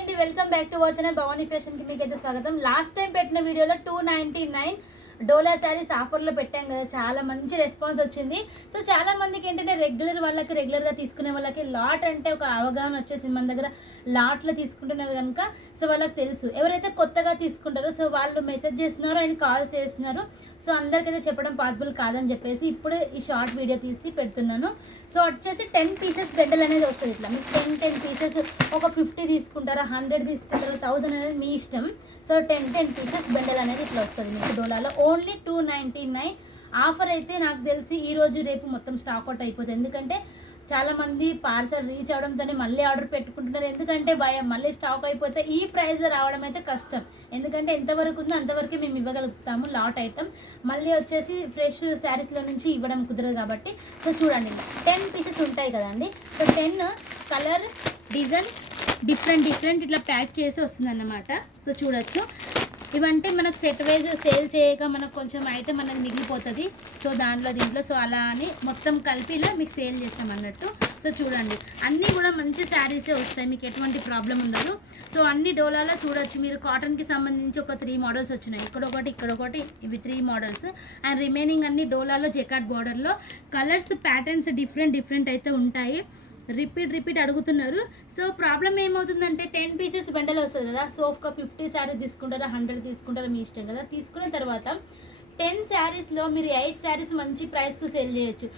అండి welcome back to our channel Bhavani fashion కి మీకైతే స్వాగతం. లాస్ట్ టైం పెట్టిన వీడియోలో 299 డోలా శారీస్ ఆఫర్లో పెట్టాం కదా, చాలా మంచి రెస్పాన్స్ వచ్చింది. సో చాలా మందికి ఏంటంటే రెగ్యులర్గా తీసుకునే వాళ్ళకి లాట్ అంటే ఒక అవగాహన వచ్చేసింది. మన దగ్గర లాట్లో తీసుకుంటున్నారు కనుక సో వాళ్ళకి తెలుసు. ఎవరైతే కొత్తగా తీసుకుంటారో సో వాళ్ళు మెసేజ్ చేస్తున్నారు అండ్ కాల్ చేస్తున్నారు. సో అందరికైతే చెప్పడం పాసిబుల్ కాదని చెప్పేసి ఇప్పుడు ఈ షార్ట్ వీడియో తీసి పెడుతున్నాను. సో వచ్చేసి 10 పీసెస్ బెడ్డల్ అనేది వస్తుంది. ఇట్లా మీకు 10 పీసెస్ ఒక 50 తీసుకుంటారా, 100 తీసుకుంటారా, 1000 అనేది మీ ఇష్టం. సో 10 పీసెస్ బెండల్ అనేది ఇట్లా వస్తుంది మీకు డోలాలో. ఓన్లీ 299 ఆఫర్ అయితే నాకు తెలిసి ఈ రోజు రేపు మొత్తం స్టాక్ అవుట్ అయిపోతుంది. ఎందుకంటే చాలా మంది పార్సల్ రీచ్ అవడంతోనే మళ్ళీ ఆర్డర్ పెట్టుకుంటున్నారు. ఎందుకంటే భయం మళ్ళీ స్టాక్ అయిపోతే ఈ ప్రైస్లో రావడం అయితే కష్టం. ఎందుకంటే ఎంతవరకు ఉందో అంతవరకే మేము ఇవ్వగలుగుతాము లాట్ ఐటమ్. మళ్ళీ వచ్చేసి ఫ్రెష్ శారీస్లో నుంచి ఇవ్వడం కుదరదు కాబట్టి. సో చూడండి 10 పీసెస్ ఉంటాయి కదండి. సో 10 కలర్ డిజైన్ డిఫరెంట్ ఇట్లా ప్యాక్ చేసి వస్తుంది అన్నమాట. సో చూడొచ్చు. ఇవంటే మనకు సెట్ వైజ్ సేల్ చేయక మనకు కొంచెం ఐటమ్ అనేది మిగిలిపోతుంది. సో దీంట్లో సో అలా అని మొత్తం కలిపి ఇలా మీకు సేల్ చేస్తాం అన్నట్టు. సో చూడండి అన్నీ కూడా మంచి శారీసే వస్తాయి, మీకు ఎటువంటి ప్రాబ్లం ఉండదు. సో అన్ని డోలాలో చూడొచ్చు మీరు. కాటన్కి సంబంధించి ఒక 3 మోడల్స్ వచ్చినాయి. ఇక్కడ ఒకటి ఇవి 3 మోడల్స్ అండ్ రిమైనింగ్ అన్ని డోలాలో జెకాట్ బార్డర్లో కలర్స్ ప్యాటర్న్స్ డిఫరెంట్ అయితే ఉంటాయి. రిపీట్ అడుగుతున్నారు. సో ప్రాబ్లం ఏమవుతుందంటే 10 పీసెస్ బండల్ వస్తుంది కదా. సో ఒక 50 శారీస్ తీసుకుంటారా, 100 తీసుకుంటారా మీ ఇష్టం కదా. తీసుకున్న తర్వాత 10 శారీస్లో మీరు 8 శారీస్ మంచి ప్రైస్కి సేల్ చేయొచ్చు.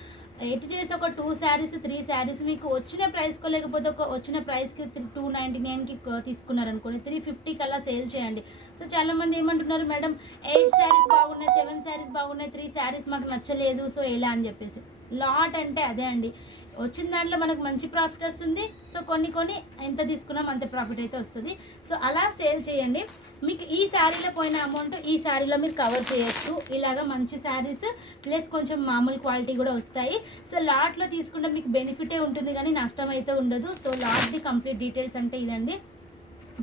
ఎటు చేసి ఒక 2 శారీస్ 3 శారీస్ మీకు వచ్చిన ప్రైస్కో లేకపోతే ఒక వచ్చిన ప్రైస్కి 299కి తీసుకున్నారనుకోండి 350కి అలా సేల్ చేయండి. సో చాలామంది ఏమంటున్నారు, మేడం 8 శారీస్ బాగున్నాయి, 7 శారీస్ బాగున్నాయి, 3 శారీస్ మాకు నచ్చలేదు సో ఎలా అని చెప్పేసి. లాట్ అంటే అదే అండి, వచ్చిన దాంట్లో మనకు మంచి ప్రాఫిట్ వస్తుంది. సో కొన్ని ఎంత తీసుకున్నాం అంత ప్రాఫిట్ అయితే వస్తుంది. సో అలా సేల్ చేయండి. మీకు ఈ శారీలో పోయిన అమౌంట్ ఈ శారీలో మీరు కవర్ చేయొచ్చు. ఇలాగా మంచి శారీస్ ప్లస్ కొంచెం మామూలు క్వాలిటీ కూడా వస్తాయి. సో లాట్లో తీసుకుంటే మీకు బెనిఫిటే ఉంటుంది కానీ నష్టం అయితే ఉండదు. సో లాట్ది కంప్లీట్ డీటెయిల్స్ అంటే ఇదండి.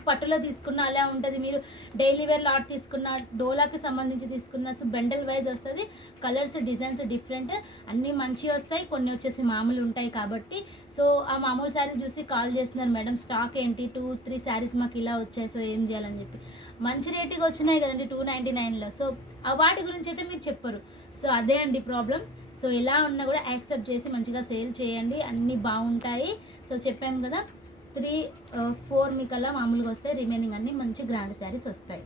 పట్టులో తీసుకున్న అలా ఉంటుంది. మీరు డైలీ వేర్ లాట్ తీసుకున్న, డోలాకి సంబంధించి తీసుకున్న సో బండల్ వైజ్ వస్తుంది. కలర్స్ డిజైన్స్ డిఫరెంట్ అన్నీ మంచిగా వస్తాయి. కొన్ని వచ్చేసి మామూలు ఉంటాయి కాబట్టి. సో ఆ మామూలు శారీ చూసి కాల్ చేస్తున్నారు, మేడం స్టాక్ ఏంటి 2-3 శారీస్ మాకు ఇలా వచ్చాయి సో ఏం చేయాలని చెప్పి. మంచి రేటుకి వచ్చినాయి కదండి 299లో. సో వాటి గురించి అయితే మీరు చెప్పరు. సో అదే అండి ప్రాబ్లం. సో ఎలా ఉన్నా కూడా యాక్సెప్ట్ చేసి మంచిగా సేల్ చేయండి, అన్నీ బాగుంటాయి. సో చెప్పాము కదా 3-4 మీకు అలా మామూలుగా వస్తాయి. రిమైనింగ్ అన్నీ మంచి గ్రాండ్ శారీస్ వస్తాయి.